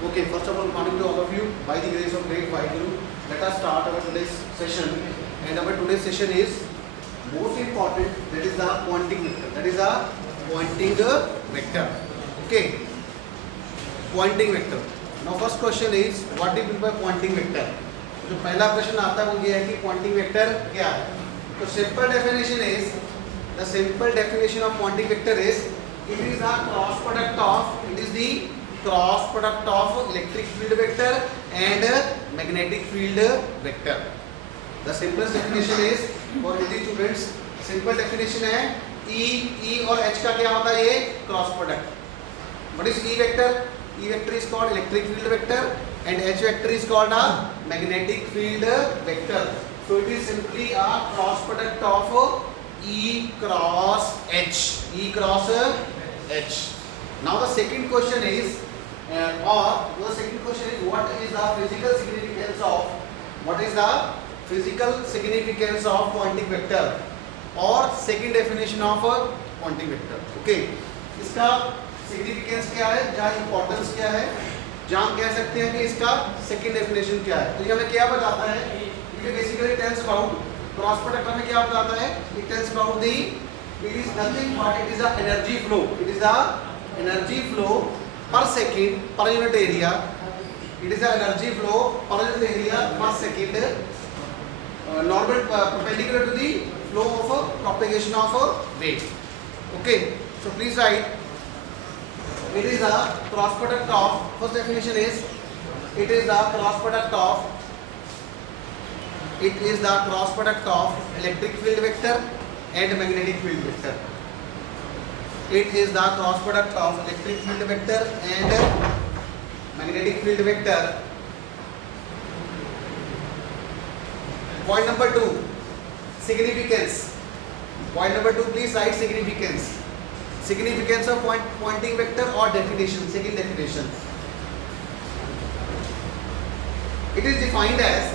Okay, first of all, good morning to all of you. By the grace of great Vaheguru, let us start our today's session. And our today's session is most important. That is the pointing vector. That is the pointing vector. Okay, pointing vector. Now, first question is what do you mean by pointing vector? जो पहला प्रश्न आता है वो ये है कि pointing vector क्या है? तो simple definition is the simple definition of pointing vector is it is the cross product of electric field vector and magnetic field vector. The simplest definition is for easy students. Simple definition है E और H का क्या होता है ये cross product. What is E vector? E vector is called electric field vector and H vector is called a magnetic field vector. So it is simply a cross product of E cross H. E cross H. Now the second question is what is the physical significance of pointing vector or second definition of pointing vector. Okay, इसका significance क्या है, जहाँ importance क्या है, जहाँ हम कह सकते हैं कि इसका second definition क्या है. तो ये हमें क्या बताता है? ये basically tells about cross product हमें क्या बताता है? It tells about it is nothing but it is the energy flow. It is the energy flow per second per unit area. It is the energy flow per unit area per second normal perpendicular to the flow of propagation of wave. Okay, so please write. It is the cross product of, first definition is it is the cross product of electric field vector and magnetic field vector. It is the cross product of electric field vector and magnetic field vector. Point number 2, significance. Point number 2, please write significance. Significance of pointing vector or definition. Second definition. It is defined as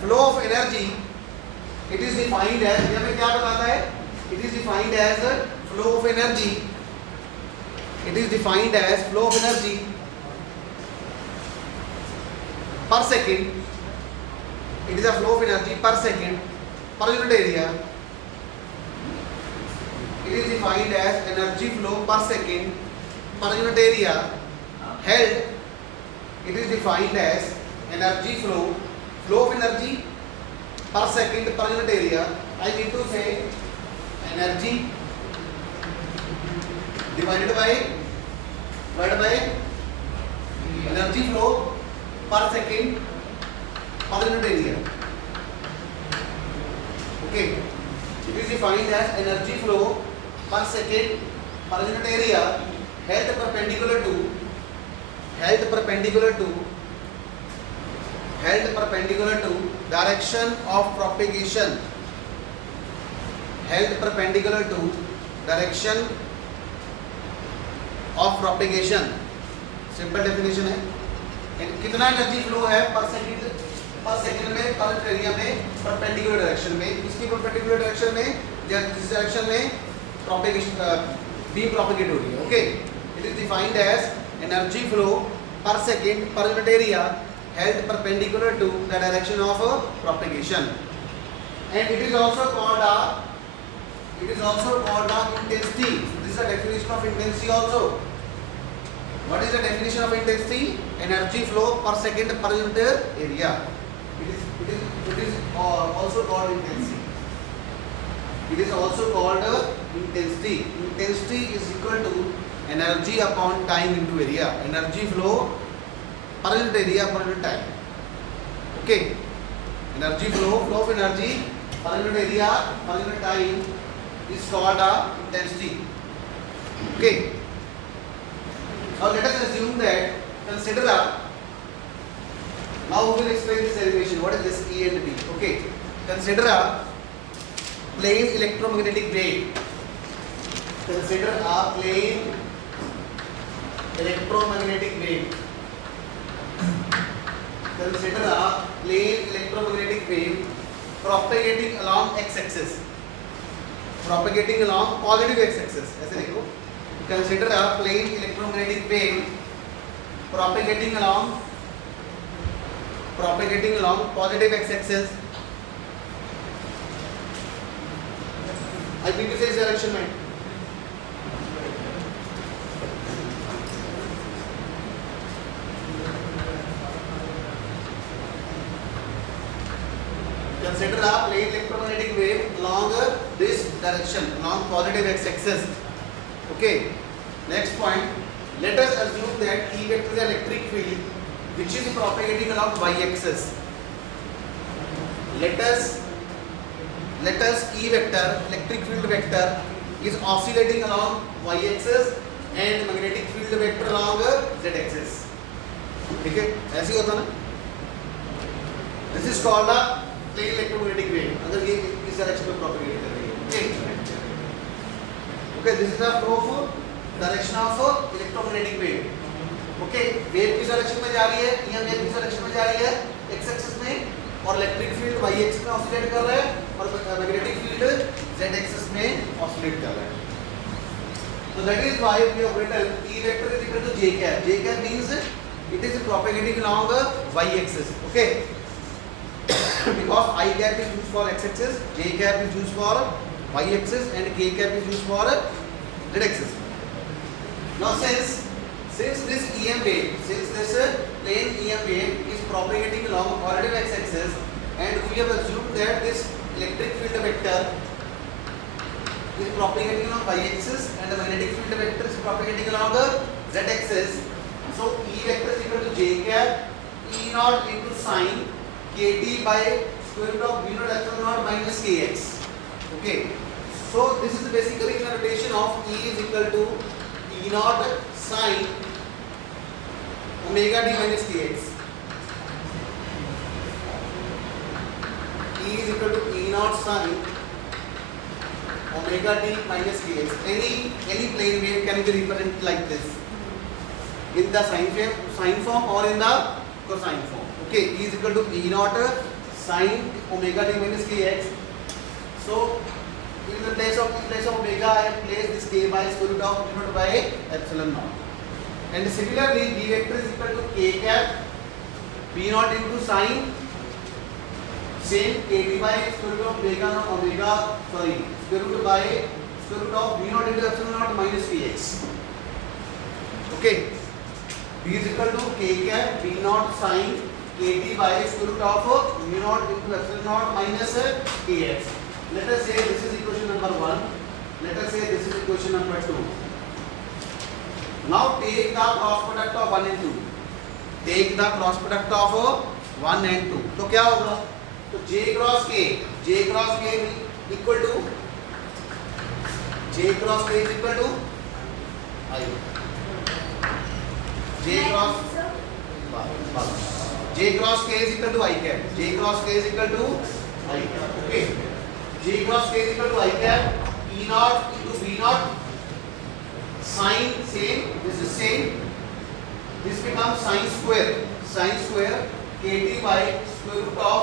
flow of energy. It is defined as, ये हमें क्या बताता है? It is defined as flow of energy. It is defined as flow of energy per second. It is a flow of energy per second per unit area. It is defined as energy flow per second per unit area held. It is defined as energy flow of energy per second per unit area. I need to say energy divided by energy flow per second per unit area. Okay, it is defined as energy flow per second per unit area held perpendicular to direction of propagation. Held perpendicular to direction of propagation. Simple definition है. कितना energy flow है पर second में पर area में perpendicular direction में. इसकी perpendicular direction में जिस डायरेक्शन में प्रोपेगेशन बीम प्रोपेगेट हो रही है. Okay, it is defined as energy flow per second per unit area held perpendicular to the direction of propagation, and it is also called a intensity. This is the definition of intensity also. What is the definition of intensity? Energy flow per second per unit area. It is also called intensity. It is also called intensity. Intensity is equal to energy upon time into area. Energy flow per unit area per unit time. Okay, energy flow of energy per unit area per unit time is called a intensity. Okay, now let us assume that, consider now we will explain this derivation. What is this E and B? Okay, consider a plane electromagnetic wave. Consider a plane electromagnetic wave. Consider a plane electromagnetic wave propagating along x-axis. propagating along positive x-axis. ऐसे देखो, consider a plane electromagnetic wave propagating along positive x-axis. I think this is direction में. Consider a plane electromagnetic wave along this direction, along positive x-axis. Okay. Next point. Let us assume that E vector is the electric field which is propagating along y-axis. Let us E vector, electric field vector, is oscillating along y-axis and magnetic field vector along z-axis. ठीक है, ऐसे ही होता ना. This is called a plane electromagnetic wave. अगर ये इस direction में propagate कर रही है. Okay, this is the flow of direction of electromagnetic wave. Okay, wave किस डायरेक्शन में जा रही है? यह wave किस डायरेक्शन में जा रही है? x-axis में, और इलेक्ट्रिक फील्ड y-axis में ऑसिलेट कर रहा है और मैग्नेटिक फील्ड z-axis में ऑसिलेट कर रहा है. So that is why we have written E vector is equal to j cap. J cap means it is propagating along y-axis. Okay. Because I cap is used for x-axis, j cap is used for y-axis, and k cap is used for z-axis. Now since this EM wave, since this plane EM wave is propagating along positive x-axis, and we have assumed that this electric field vector is propagating along y-axis and the magnetic field vector is propagating along the z-axis, so E vector is equal to j cap E naught into sin kt by square root of v naught epsilon naught minus kx. Okay, so this is basically the notation of E is equal to E naught sin omega d minus kx. E is equal to E naught sin omega d minus kx. Any plane wave can be represented like this, in the sine form or in the cosine form. Okay, E is equal to E naught sin omega d minus kx. So in place of omega, I have placed this k by square root of v naught by epsilon naught. And similarly, B vector is equal to k cap b naught into sin same kt by square root of square root by square root of v naught into epsilon naught minus kx. Okay, B is equal to k cap b naught sin kt by square root of v naught into epsilon naught minus kx. Let us say this is equation number 1. Let us say this is equation number 2. Now take the cross product of 1 and 2. Take the cross product of 1 and 2. तो क्या होगा? तो j cross k is equal to I. J cross k is equal to I cap. J cross k is equal to I cap. Okay. J cross k is equal to I cap. E naught into V naught. Sin same. This is same. This becomes sin square kt by square root of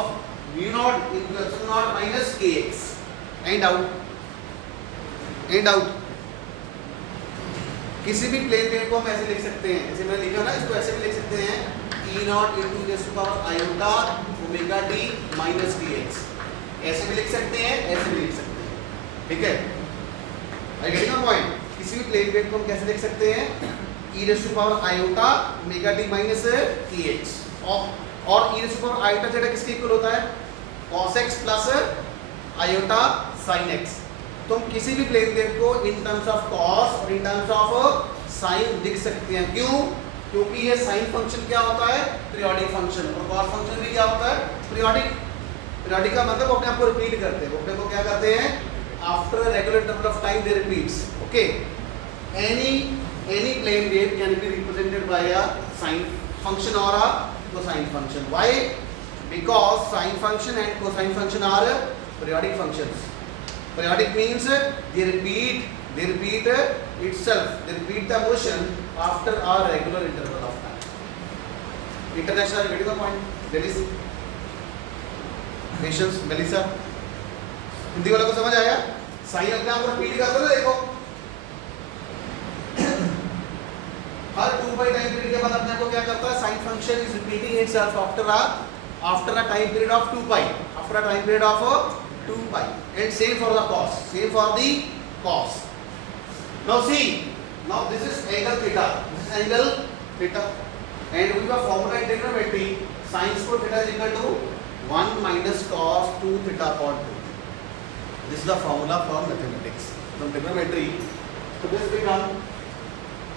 v naught into epsilon naught minus kx. And out. किसी भी plane wave को हम ऐसे लिख सकते हैं, जैसे मैंने लिखा ना, इसको ऐसे भी लिख सकते हैं E naught into the power iota omega d minus dx. ऐसे भी लिख सकते हैं, ऐसे भी लिख सकते हैं. ठीक है? Are you getting my point? किसी भी प्लेन वेव को हम कैसे लिख सकते हैं? E raised to power iota omega d minus kx. और e raised to power iota z किसके इक्वल होता है? cos x plus iota sin x. तो हम किसी भी प्लेन वेव को इन टर्म्स ऑफ cos और इन टर्म्स ऑफ sin लिख सकते हैं. क्यों? क्योंकि ये sin फंक्शन क्या होता है? Periodic function. और cos फंक्शन भी क्या होता है? पीरियोडिक. पीरियोडिक का मतलब अपने आप को रिपीट करते हैं. अपने को क्या करते हैं? After a regular interval of time they repeats. Okay, any plane wave can be represented by a sine function or a cosine function. Why? Because sine function and cosine function are periodic functions. Periodic means they repeat itself. They repeat the motion after a regular interval of time. International, getting the point? There is patience, Melissa. Hindi वाला को समझ आया? Sign अपने आप को repeat करता है, देखो हर 2 पाई टाइम पीरियड के बाद अपने आप को क्या करता है, sine function is repeating itself after a time period of 2 pi, after a time period of 2 pi, and same for the cos, same for the cos. Now see, now this is angle theta, this is angle theta, and we have formula in trigonometry, sin square theta is equal to 1 minus cos 2 theta upon 2. This is the formula for mathematics, from trigonometry. So this become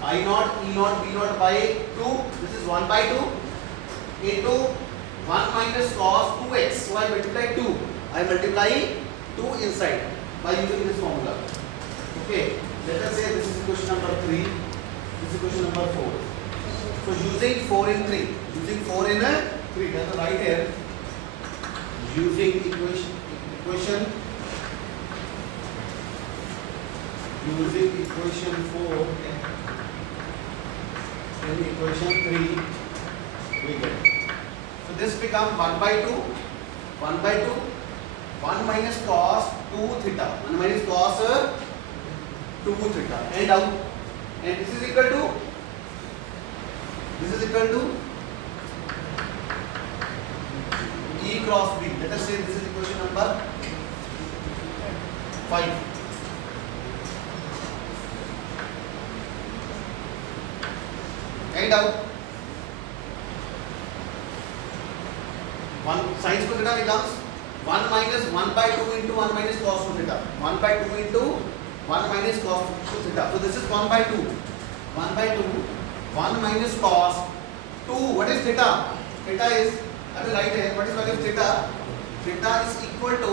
I naught E naught B naught by 2, this is 1 by 2 into 1 minus cos 2x, so I multiply 2, I multiply 2 inside by using this formula. Okay, let us say this is equation number 3, this is equation number 4. So using 4 in 3, using 4 in 3, let us write here, using equation using equation 4 and equation 3 we get. So this become 1 by 2, 1 by 2, 1 minus cos 2 theta, 1 minus cos 2 theta, and out, and this is equal to E cross B. Let us say this is equation number 5. And out, 1 sin square theta becomes 1 minus 1 by 2 into 1 minus cos 2 theta, 1 by 2 into 1 minus cos 2 theta. So this is 1 by 2, 1 by 2, 1 minus cos 2. What is theta? Theta is, I will write here, what is value of theta? Theta is equal to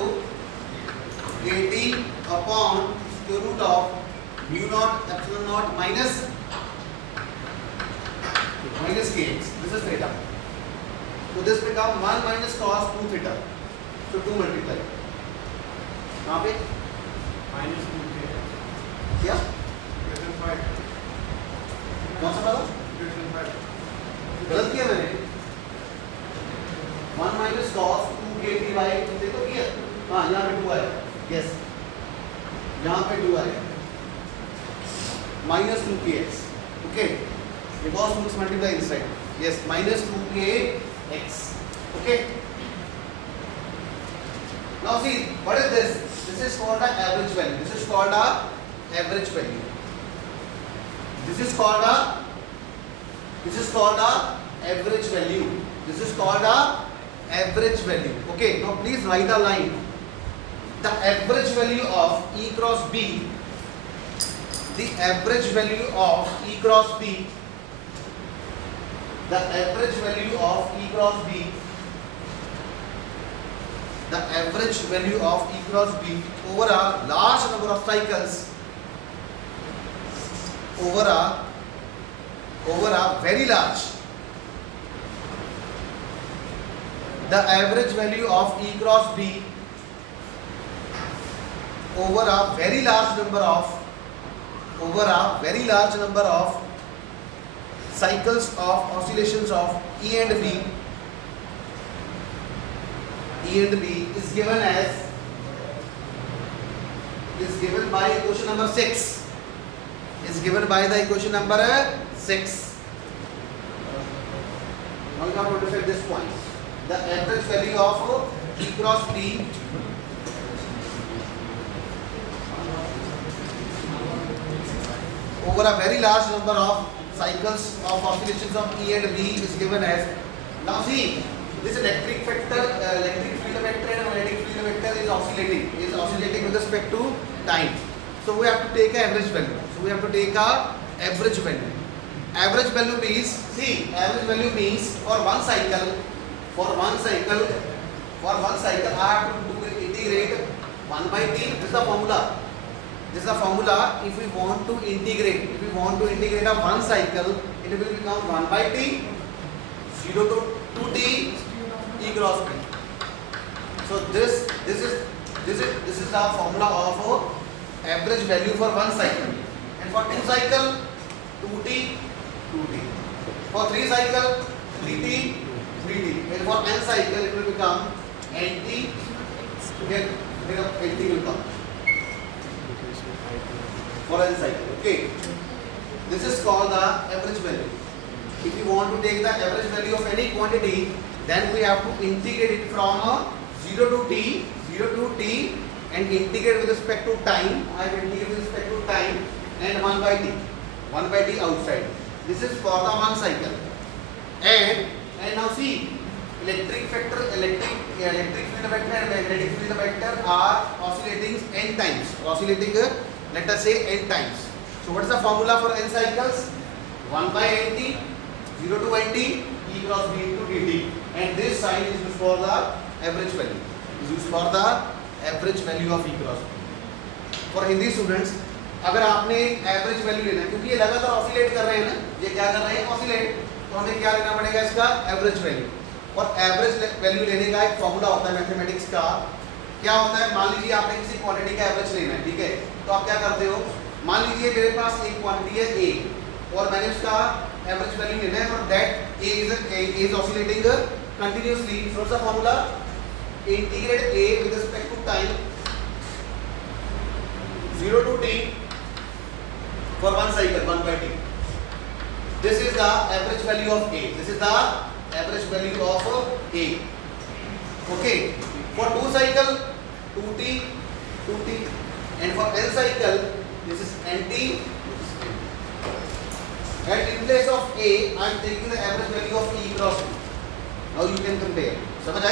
80 upon square root of mu naught epsilon naught minus kx. This is theta. So this become 1 minus cos 2 theta. So 2 multiply. यहाँ पे minus 2 क्या? equation 5. कौन सा वाला? equation 5. गलत किया मैंने. 1 minus cos 2k3 by देखो किया? हाँ यहाँ पे 2 आया. Yes. यहाँ पे 2 आया. Minus 2kx. Okay. Because 2 is multiply inside. Yes. Minus 2kx. Okay. Now see, what is this? This is called the average value. This is called the average value. This is called the average value. This is called the average value. Okay. Now please write the line. The average value of E cross B. The average value of E cross B. The average value of E cross B. The average value of E cross B over a large number of cycles, over a very large, the average value of E cross B over a very large number of cycles of oscillations of E and B is given by equation number 6. Is given by the equation number 6. Now you have to understand this point. The average value of E cross B over a very large number of cycles of oscillations of E and B is given as. Now see, this electric field vector and magnetic field vector is oscillating with respect to time. So we have to take an average value. Average value means, see, average value means for one cycle I have to integrate 1 by t. This is the formula. If we want to integrate a one cycle, it will become 1 by t, 0 to 2t E cross B. So this is the formula of average value for one cycle, and for two cycle 2t. For 3 cycle 3t, and for n cycle it will become nt. Again nt will come. for n cycle. Okay, this is called the average value. If you want to take the average value of any quantity, then we have to integrate it from 0 to t and integrate with respect to time. I have integrated with respect to time and 1 by t outside. This is for the one cycle. And now see, electric field vector and magnetic field vector are oscillating n times. Let us say n times. So what is the formula for n cycles? 1 by nt, 0 to nt, e cross b into dt. And this sign is used for the average value. Is used for the average value of e cross b. For Hindi students, अगर आपने average value लेना है, क्योंकि ये लगातार oscillate कर रहे हैं ना, ये क्या कर रहे हैं, ऑसिलेट, तो हमें क्या लेना पड़ेगा इसका एवरेज वैल्यू. और एवरेज वैल्यू लेने का एक फॉर्मूला होता है मैथमेटिक्स का. क्या होता है, मान लीजिए आपने किसी क्वांटिटी का एवरेज लेना है, ठीक है, तो आप क्या करते हो, मान लीजिए मेरे पास एक क्वांटिटी है ए और मैंने उसका एवरेज वैल्यू लेना है और that A is oscillating continuously. So what's the formula, integrate A with respect to time 0 to t for one cycle, 1 by t. This is the average value of A. This is the average value of A. Okay. For 2 cycle, 2t, and for n cycle, this is nt. And in place of A, I am taking the average value of E cross B. Now you can compare. समझ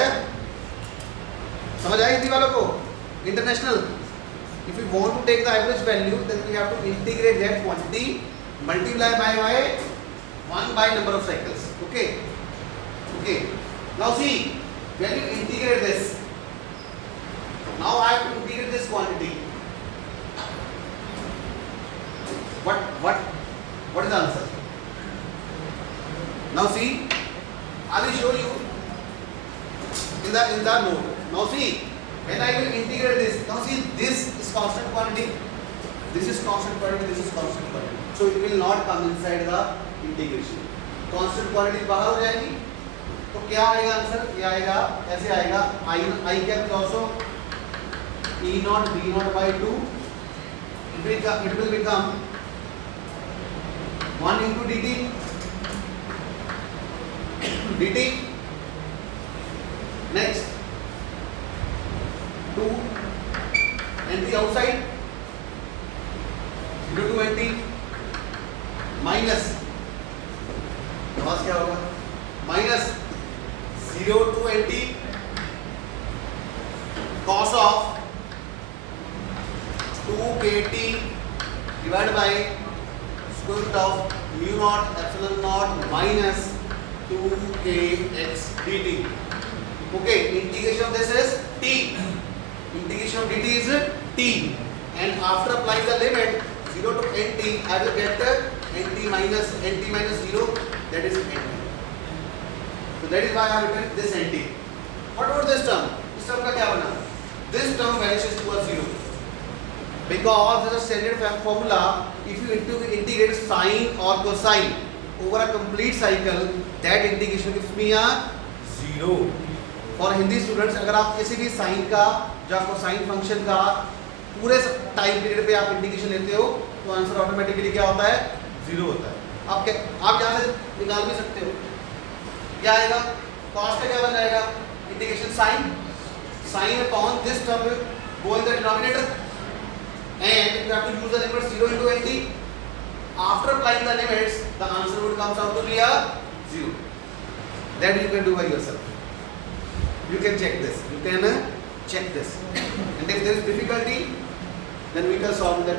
आया हिंदी वालों को? International. If you want to take the average value, then we have to integrate that quantity, multiply by 1 by number of cycles. Okay. Now see, when you integrate this, now I have to integrate this quantity. What is the answer? Now see, I will show you in the note. Now see, when I will integrate this, now see, this is constant quantity, this is constant quantity, this is constant quantity. So it will not come inside the integration. Constant quantity बाहर हो जाएगी, तो क्या आएगा answer? ये आएगा, ऐसे आएगा, I cap is also E naught B naught by 2. It will become 1 into dt. Next 2 and the outside 0 to nt minus, क्या होगा, minus 0 to nt cos of 2kt divided by square root of mu naught epsilon naught minus 2kx dt. Okay, integration of this is t. Integration of dt is t, and after applying the limit 0 to nt, I will get nt minus 0, that is nt. So that is why I have written this nt. What about this term? This term का क्या बना? This term vanishes to a 0 because there is a standard formula. If you integrate sine or cosine over a complete cycle, that integration gives me a 0. For Hindi students, अगर आप किसी भी sign का या cosine function का पूरे time period पे आप इंटीग्रेशन लेते हो, तो आंसर ऑटोमेटिकली क्या होता है? 0 होता है. आप यहाँ से निकाल भी सकते हो. क्या आएगा? कॉस का क्या बन जाएगा? Integration sine upon this term go in the denominator and you have to use the limit 0 into nt. After applying the limits, the answer would comes out to be a 0. That you can do by yourself. You can check this. And if there is difficulty, then we can solve that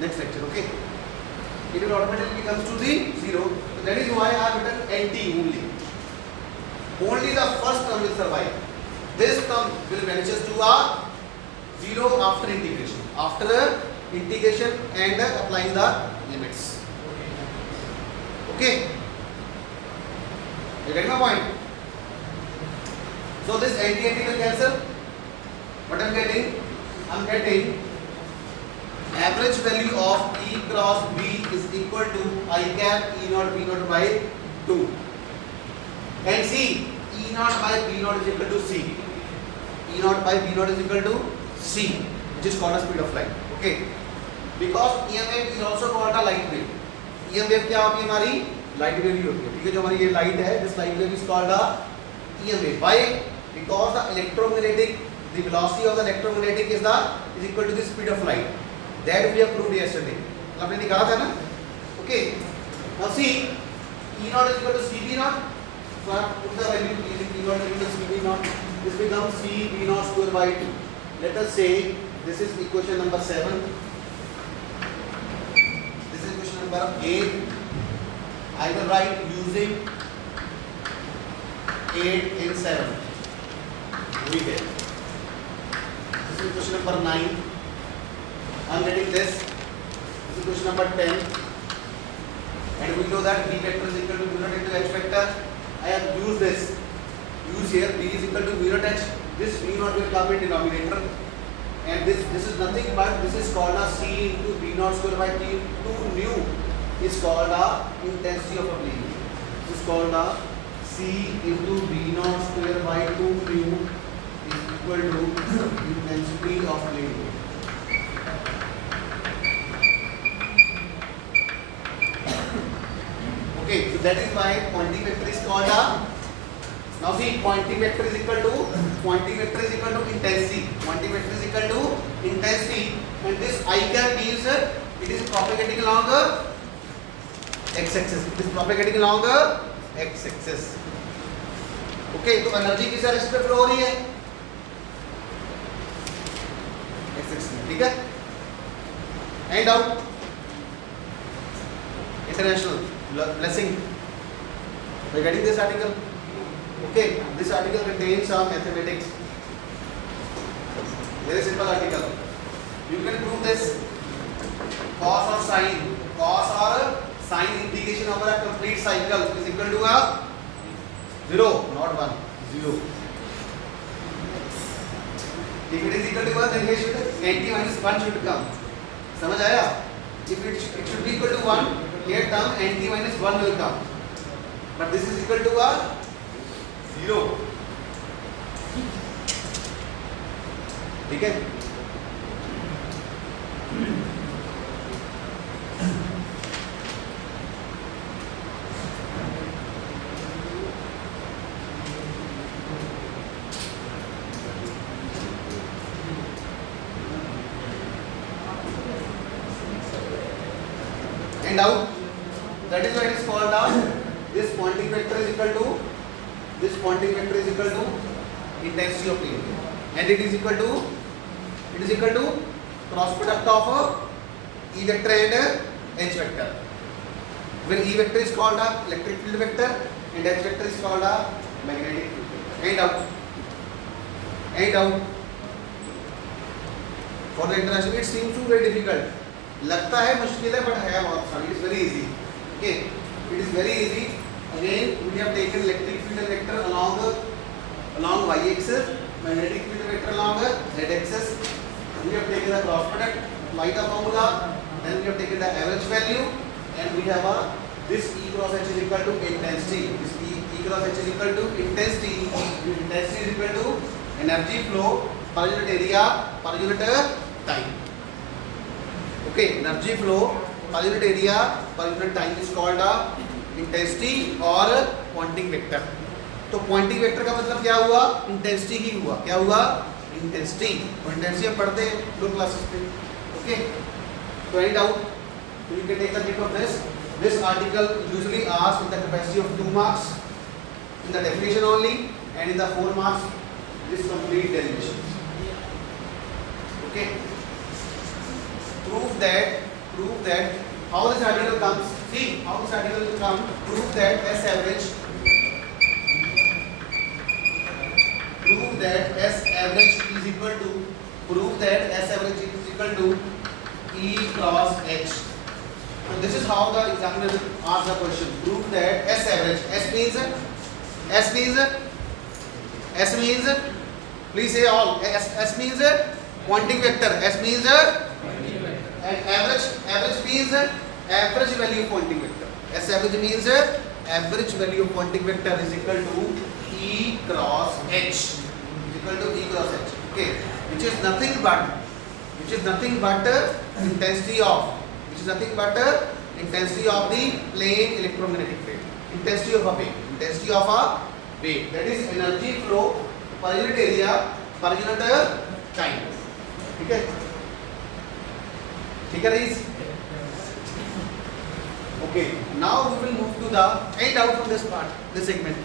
next lecture. Okay? It will automatically comes to the 0. So that is why I have written nt only. Only the first term will survive. This term will vanishes to a 0 after integration. After integration and applying the limits. Okay? You get my point? So this nt will cancel. What I'm getting? I'm getting average value of E cross B is equal to I cap E naught B naught by 2. And see, E naught by B naught is equal to C. E naught by B naught is equal to C, which is called a speed of light. Okay. Because EM is also called a light wave. EM wave क्या होती है हमारी? Light wave ही होती है. ठीक है, जो हमारी ये लाइट है, this light wave is called a EM wave. Why? Because the electromagnetic, the velocity of the electromagnetic is equal to the speed of light. That we have proved yesterday. आपने निकाला था ना? Okay. Now see, E naught is equal to CB naught. So I put the value E naught is equal to CB naught. This becomes CB naught square by 2. Let us say this is equation number 7. This is equation number 8. I will write using 8 and 7. We get. This is question number 9. I am getting this. This is question number 10. And we know that B vector is equal to mu naught into H vector. I have used this. Use here B is equal to mu naught H. This V naught will come in denominator. And this is nothing but this is called a C into B naught square by T. 2 nu is called a intensity of a plane. This is called a C into B naught square by 2 mu is equal to intensity of plane. Okay, so that is why Poynting vector is called a. Now see, Poynting vector is equal to intensity. Poynting vector is equal to intensity, and this I cap means it is propagating along x-axis. It is propagating along x-axis. Okay, तो energy किस direction पे flow हो रही है? x-axis में. ठीक है? And out international blessing. Are you getting this article? Okay, this article contains some mathematics. Very simple article. You can prove this. Cos or sine integration over a complete cycle is equal to a 0, not 1, 0. If it is equal to 1, then here should 90 minus 1 should come. समझ आया? If it should be equal to 1, here term 90 minus 1 will come. But this is equal to a 0. ठीक है? And out. That is why it is called as this Poynting vector is equal to intensity of plane, and it is equal to cross product of E vector and H vector. Where E vector is called a electric field vector and H vector is called a magnetic field vector. And out. For the international, it seems to be very difficult. लगता है मुश्किल है, but है बहुत आसान. It is very easy. Okay, it is very easy. Again, we have taken electric field vector along y-axis, magnetic field vector along z-axis. We have taken the cross product, applied the formula, then we have taken the average value, and we have this E cross H is equal to intensity. This E cross H is equal to intensity. Intensity is equal to energy flow per unit area per unit time. Okay, energy flow per unit area per unit time is called intensity or Poynting vector. तो Poynting vector का मतलब क्या हुआ? Intensity ही हुआ. क्या हुआ? Intensity. और intensity हम पढ़ते हैं लो क्लासेस पे. ओके, तो any doubt? So you can take the tip of this. This article usually asks with the capacity of 2 marks in the definition only, and in the 4 marks this complete derivation. Okay. Prove that how this article comes. See how this article will come. Prove that S average is equal to E cross H. So this is how the examiner asks the question. Prove that S average. S means please say all. S means Poynting vector. S means and average means average value of Poynting vector. S average means average value of Poynting vector is equal to E cross H. Okay, which is nothing but which is nothing but intensity of the plane electromagnetic field, intensity of a wave, that is energy flow per unit area per unit time. ठीक है rice? Okay, now we will move to the end out from this part, this segment.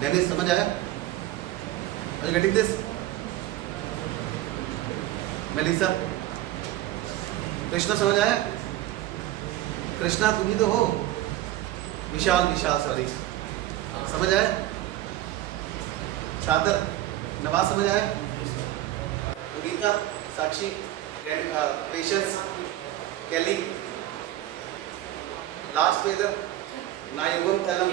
Dennis, समझ आया? Are you getting this? Melissa, Krishna समझ आया? कृष्णा तुम ही तो हो. विशाल sorry, समझ आया? छात्र नवाज समझ आया? गीता, साक्षी, पेशेंस, कैली, लास्ट पे इधर नायुगम तलम.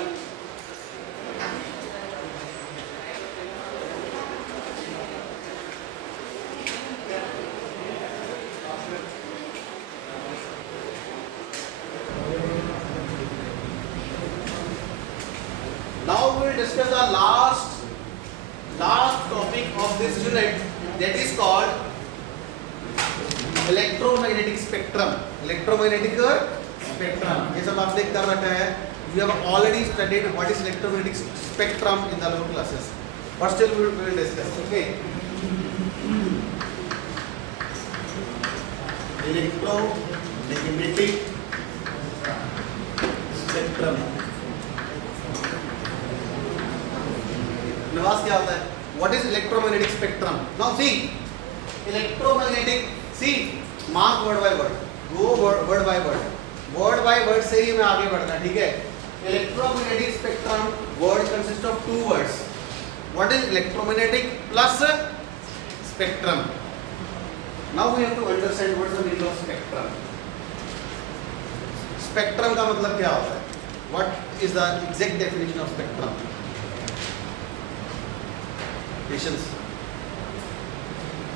Now we will discuss the last topic of this unit, that is called electromagnetic spectrum. ये सब आपने कर रखा है. We have already studied what is electromagnetic spectrum in the lower classes, but still we will discuss. Okay. Electromagnetic spectrum. Nawaz क्या होता है? What is electromagnetic spectrum? Now see, electromagnetic, see, mark word by word, go word by word से ही मैं आगे बढ़ना. ठीक है? Electromagnetic spectrum word consists of two words. What is electromagnetic plus spectrum? Now we have to understand what is the meaning of spectrum. Spectrum का मतलब क्या होता है? What is the exact definition of spectrum? Patience,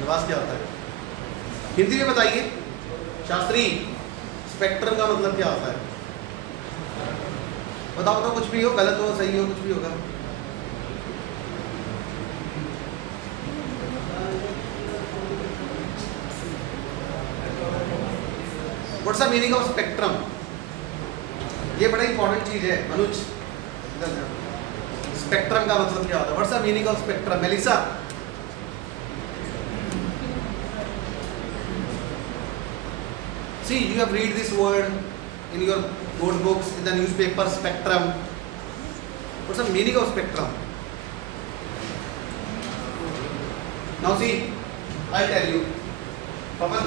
Nawaz क्या होता है? हिंदी में बताइए. शास्त्री, स्पेक्ट्रम का मतलब क्या होता है? बताओ तो, कुछ भी हो, गलत हो, सही हो, कुछ भी होगा. What's the meaning of spectrum? ये बड़ा इंपॉर्टेंट चीज है. अनुज, स्पेक्ट्रम का मतलब क्या होता है? What's the meaning of spectrum? Melissa, see, you have read this word in your board books, in the newspaper, spectrum. What's the meaning of spectrum? Now see, I tell you, पवन,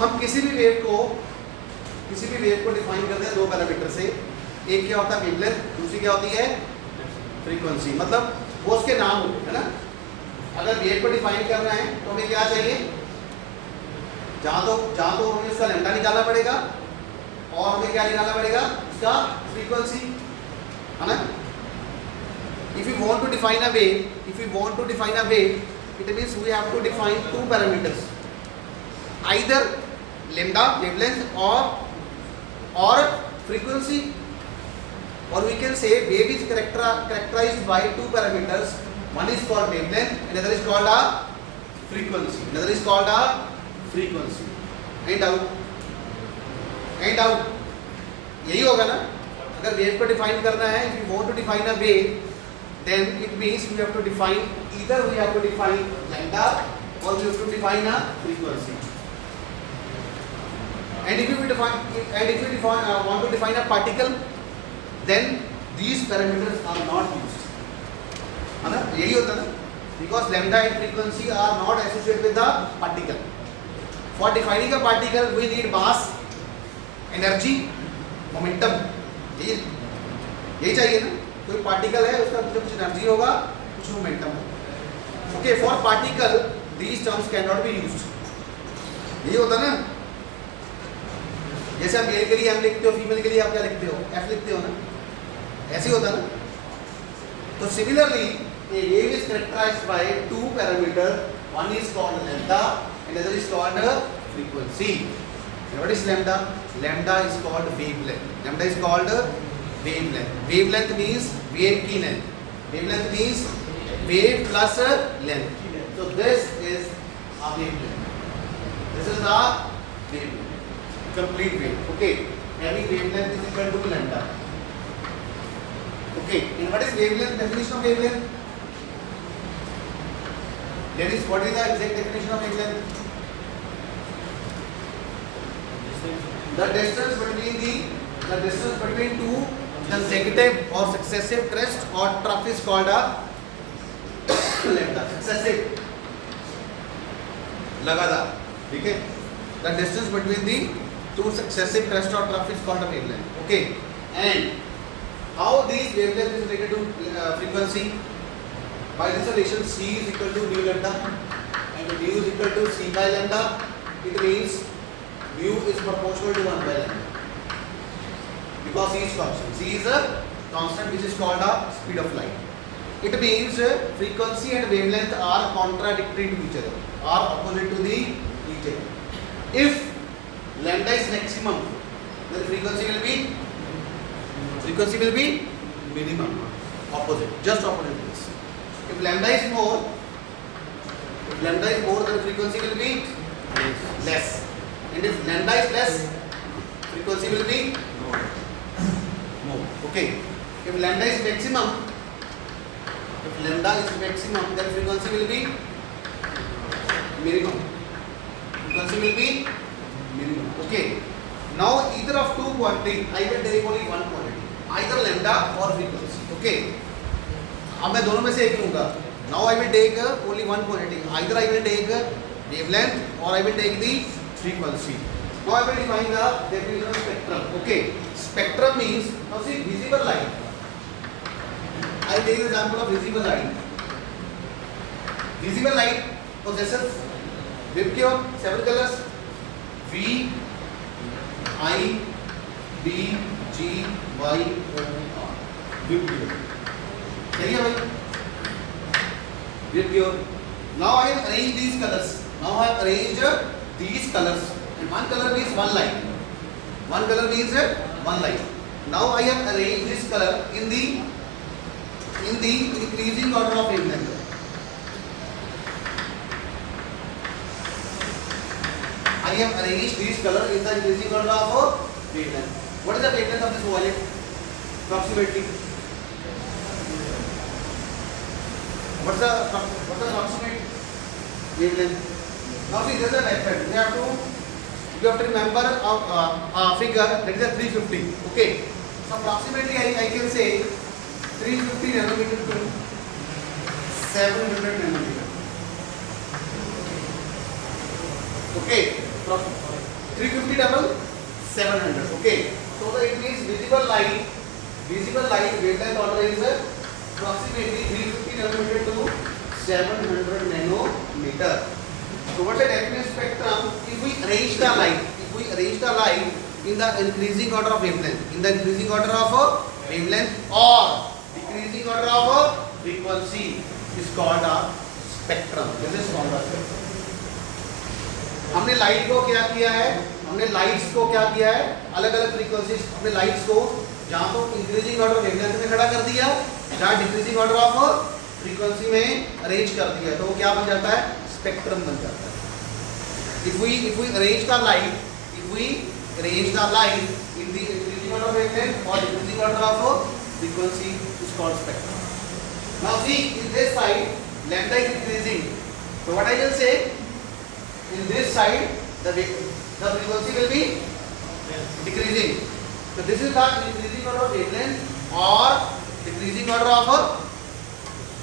हम किसी भी wave को define करते हैं दो parameter से. एक क्या होता है? वेवलेंथ. दूसरी क्या होती है? फ्रीक्वेंसी. मतलब वो उसके नाम होते हैं ना. अगर वेव को डिफाइन करना है तो हमें क्या चाहिए? जहाँ तो हमें इसका लैम्डा निकालना पड़ेगा और हमें क्या निकालना पड़ेगा? इसका फ्रीक्वेंसी, है ना. If we want to define a wave, it means we have to define two parameters, either lambda, wavelength, or frequency, or we can say wave is characterized by two parameters. One is called wavelength, another is called a frequency. And out यही होगा ना. अगर wave को define करना है, if you want to define a wave, then it means we have to define, either we have to define lambda और we have to define a frequency. And if you want to define a particle, then these parameters are not used, है ना. यही होता है ना, because lambda and frequency are not associated with the particle. For defining a particle, we need mass, energy, momentum. यही चाहिए ना. कोई पार्टिकल है, उसका कुछ एनर्जी होगा, कुछ मोमेंटम होगा. Okay, for particle, these terms cannot be used. यही होता ना. जैसे आप मेल के लिए M लिखते हो, फीमेल के लिए आप क्या लिखते हो? F लिखते हो ना. ऐसे ही होता ना. तो similarly, a wave is characterized by two parameters. One is called lambda. Another is called frequency. And what is lambda? Lambda is called wavelength. Wavelength means wave की length. Wavelength means wave plus length. So So this is a wavelength. This is the wavelength, complete wave. Okay, every wavelength is equal to lambda. Okay, and what is wavelength? Definition of wavelength? That is, what is the exact definition of wavelength? The distance between two consecutive or successive crests or trough is called a lambda. Successive, लगातार, ठीक है? The distance between the two successive crests or trough is called a wavelength. Okay, and how these wavelength is related to frequency? By this relation, c is equal to nu lambda, and nu is equal to c by lambda. It means mu is proportional to 1 by lambda, because c is constant. C is a constant which is called a speed of light. It means frequency and wavelength are contradictory to each other, are opposite to each other. If lambda is maximum, then frequency will be minimum, opposite, just opposite to this. If lambda is more, then frequency will be less. And if lambda is less, frequency will be more. Okay. If lambda is maximum, then frequency will be minimum. Okay. Now either of two quantity, I will take only one quantity, either lambda or frequency. Okay. अब मैं दोनों में से एक लूँगा. Now I will take only one quantity. Either I will take wavelength or I will take the frequency. Now I will define the definition of spectrum. Okay. Spectrum means, now see, visible light. I will take the example of visible light. Visible light possesses Vibgyor 7 colors: V, I, B, G, Y, O, R. Vibgyor. सही है भाई? Vibgyor. Now I have arranged these colors. And one color means one light. Now I have arranged this color in the increasing order of wavelength. I have arranged these colors in the increasing order of wavelength. What is the wavelength of this violet? Approximately. What's the approximate wavelength? Now see, there is a method. You have to remember a figure that is a 350. Okay. So approximately I can say 350 nanometer to 700 nanometer. Okay. 350 double 700. Okay. So it means visible light wavelength order is approximately 350 nanometer to 700 nanometer. So what is the definition spectrum? If we arrange the light in the increasing order of wavelength, or decreasing order of frequency, is called a spectrum. This is called a spectrum. हमने light को क्या किया है? हमने lights को क्या किया है? अलग अलग फ्रीक्वेंसीज, हमने लाइट्स को जहाँ तो इंक्रीजिंग ऑर्डर वेवलेंथ में खड़ा कर दिया, जहाँ डिक्रीजिंग ऑर्डर ऑफ फ्रीक्वेंसी में अरेंज कर दिया, तो वो क्या बन जाता है? स्पेक्ट्रम बन जाता है. If we arrange the light in the increasing order of wavelength or decreasing order of frequency, is called spectrum. Now see, in this side lambda is increasing, so what I will say, in this side the frequency will be decreasing. So this is the increasing order of wavelength or decreasing order of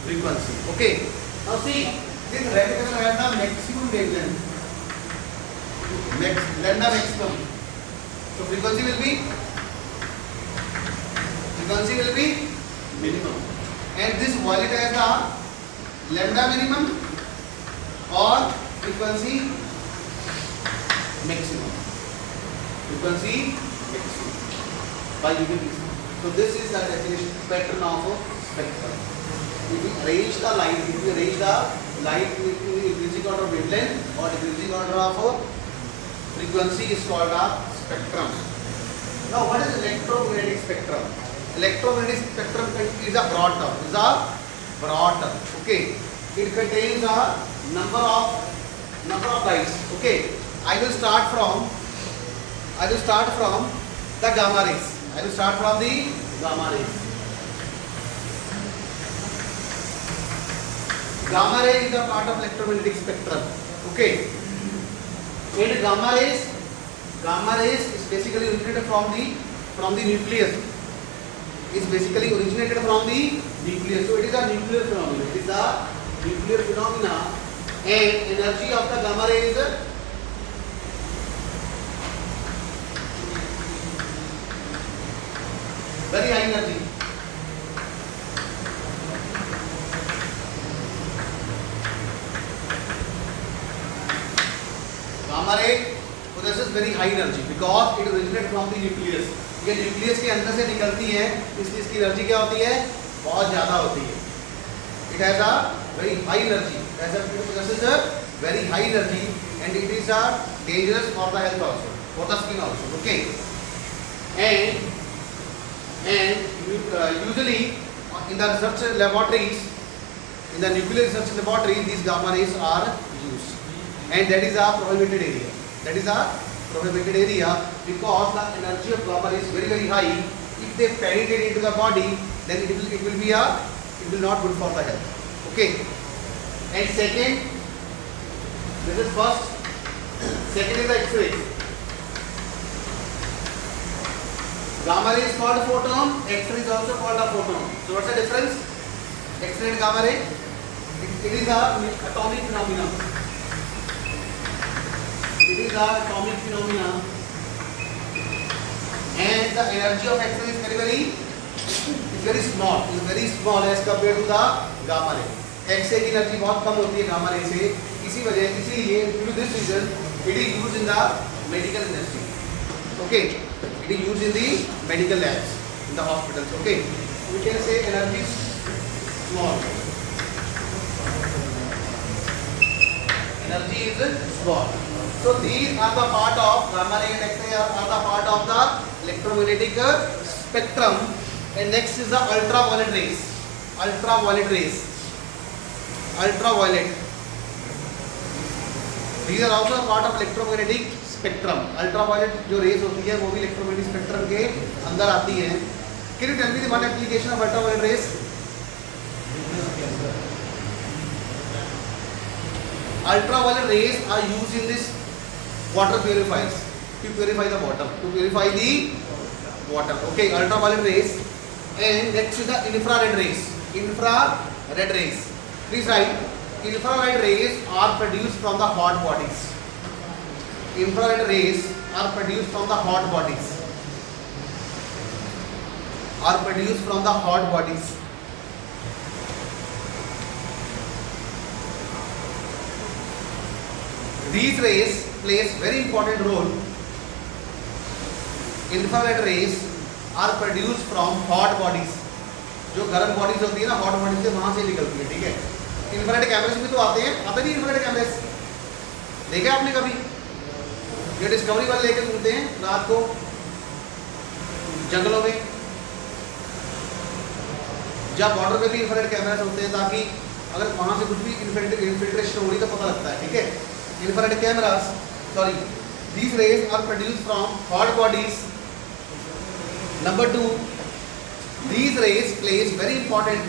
frequency. Okay. Now see, this red color has the maximum wavelength. Lambda maximum. So frequency will be minimum. And this violet has the lambda minimum or frequency maximum. By using this. So this is the definition pattern of spectrum. If we arrange the light in increasing order of wavelength or decreasing order of frequency, is called a spectrum. Now what is electromagnetic spectrum? Electromagnetic spectrum is a broad term. Okay. It contains a number of lights. Okay, I will start from the gamma rays. I will start from the gamma rays. Gamma ray is a part of electromagnetic spectrum. Okay, and gamma rays is basically originated from the nucleus. Is basically originated from the nucleus. So it is a nuclear phenomenon. It is a nuclear phenomena, and energy of the gamma ray is very high energy. Gamma ray possesses very high energy because it originates from the nucleus. ये nucleus के अंदर से निकलती है, इसलिए इसकी energy क्या होती है? बहुत ज़्यादा होती है. It has a very high energy. It possesses a very high energy, and it is dangerous for the health also, for the skin also. Okay. And usually in the research laboratories, in the nuclear research laboratory, these gamma rays are used, and that is a prohibited area. That is a prohibited area because the energy of gamma rays is very, very high. If they penetrate into the body, then it will not good for the health. Okay. And second, this is first. Second is the X-rays. Gamma ray is called a photon. X-ray is also called a photon. So what's the difference? X-ray and gamma ray. It is a atomic phenomenon. It is a atomic phenomena, and the energy of X-ray is very small. Is very small as compared to the gamma ray. X-ray की energy बहुत कम होती है gamma ray से. इसीलिए due to this reason it is used in the medical industry. Okay, it is used in the medical labs, in the hospitals. Okay, we can say energy is small. Energy is small. So these are the part of gamma ray and X-ray are the part of the electromagnetic spectrum. And next is the ultraviolet rays. Ultraviolet. These are also a part of electromagnetic spectrum. Ultraviolet जो rays होती है वो भी electromagnetic spectrum के अंदर आती है. Can you tell me the one application of ultraviolet rays? Ultraviolet rays are used in this water purifiers to purify the water. Okay, ultraviolet rays. And next is the infrared rays. Please write. Infrared rays are produced from the hot bodies. Infrared rays are produced from the hot bodies. These rays plays very important role. Infrared rays are produced from hot bodies. जो गर्म bodies होती है ना, hot bodies से वहां से निकलती है. ठीक है. इंफ्रारेड कैमरेस भी तो आते नहीं इंफ्रारेड कैमरेस देखे आपने कभी? ये डिस्कवरी वाले लेके घूमते हैं रात को जंगलों में. जब बॉर्डर पे भी इंफ्रारेड कैमरास होते हैं ताकि अगर वहां से कुछ भी इन्फिल्ट्रेशन हो रही तो पता लगता है. ठीक है. Infrared cameras, these rays are produced from hot bodies. Number 2, these rays plays very important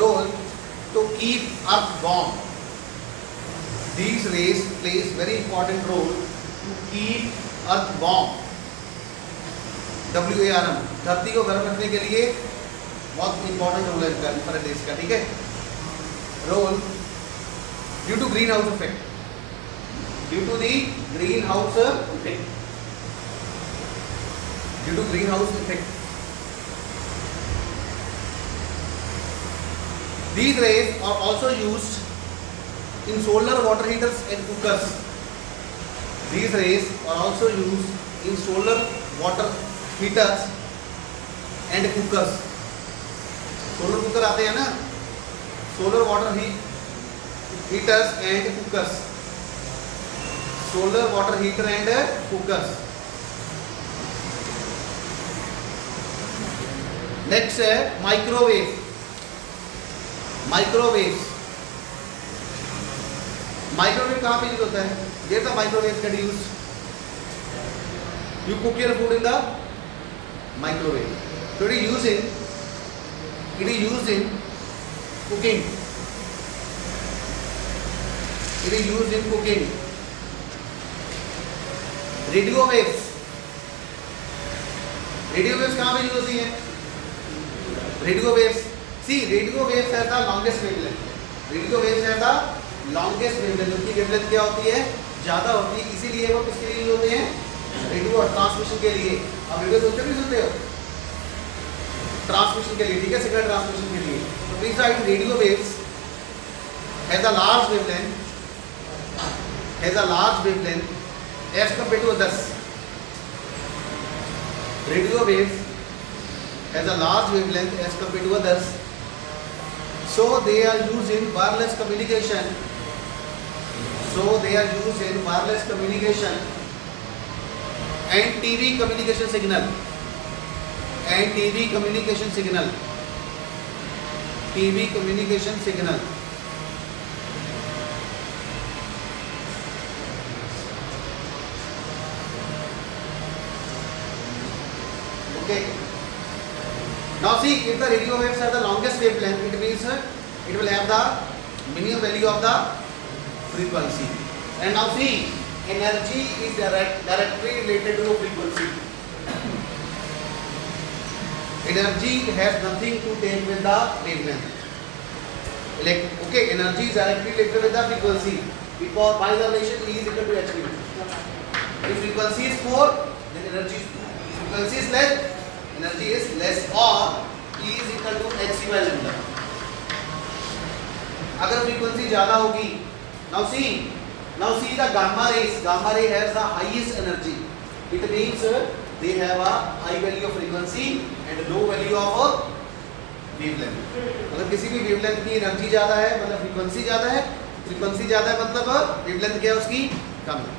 role to keep Earth warm. These rays plays very important role to keep Earth warm. WARM, धरती को गर्म रखने के लिए बहुत important role है infrared rays का. ठीक है. Role due to greenhouse effect. Due to greenhouse effect. These rays are also used in solar water heaters and cookers. These rays are also used in solar water heaters and cookers. Solar cooker आते हैं ना, solar water heaters and cookers. Solar water heater and cookers. Next है microwave. Microwave, microwave कहाँ पे use होता है? There the microwave can use, you cook your food in the microwave, so it is used in cooking, it is used in cooking. Radio waves, radio waves कहाँ पे use होती हैं? Radio waves, see radio waves है the longest wavelength, radio waves है the longest wavelength, उनकी wavelength क्या होती है? ज़्यादा होती है, इसीलिए वो किसके लिए यूज होते हैं? रेडियो और ट्रांसमिशन के लिए। अब रेडियो सुनते भी सुनते हो? ट्रांसमिशन के लिए, ठीक है, सिग्नल ट्रांसमिशन के लिए। तो please right radio waves has a large wavelength, has a large wavelength as compared to others. Radio waves has a large wavelength as compared to others, so they are used in wireless communication, so they are used in wireless communication and TV communication signal, and TV communication signal, TV communication signal. Okay. Now see, if the radio waves are the longest wavelength, it means it will have the minimum value of the frequency. And now see, energy is directly related to frequency. Energy has nothing to take with the wavelength. Okay, energy is directly related with the frequency because by the relation E is equal to h. If frequency is 4, then energy is 2. If frequency is less, energy is less, or E is equal to hc by lambda. अगर frequency ज़्यादा होगी, now see the gamma rays. Gamma ray has the highest energy. It means they have a high value of frequency and low value of wavelength. अगर किसी भी wavelength की energy ज़्यादा है, मतलब frequency ज़्यादा है, frequency ज़्यादा है मतलब wavelength क्या है उसकी? कम है.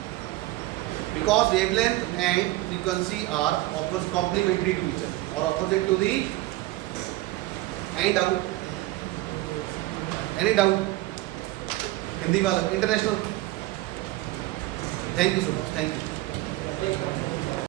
Because wavelength and frequency are complementary to each other or opposite to the. Any doubt? Any doubt? Hindi वाला international. Thank you so much. Thank you.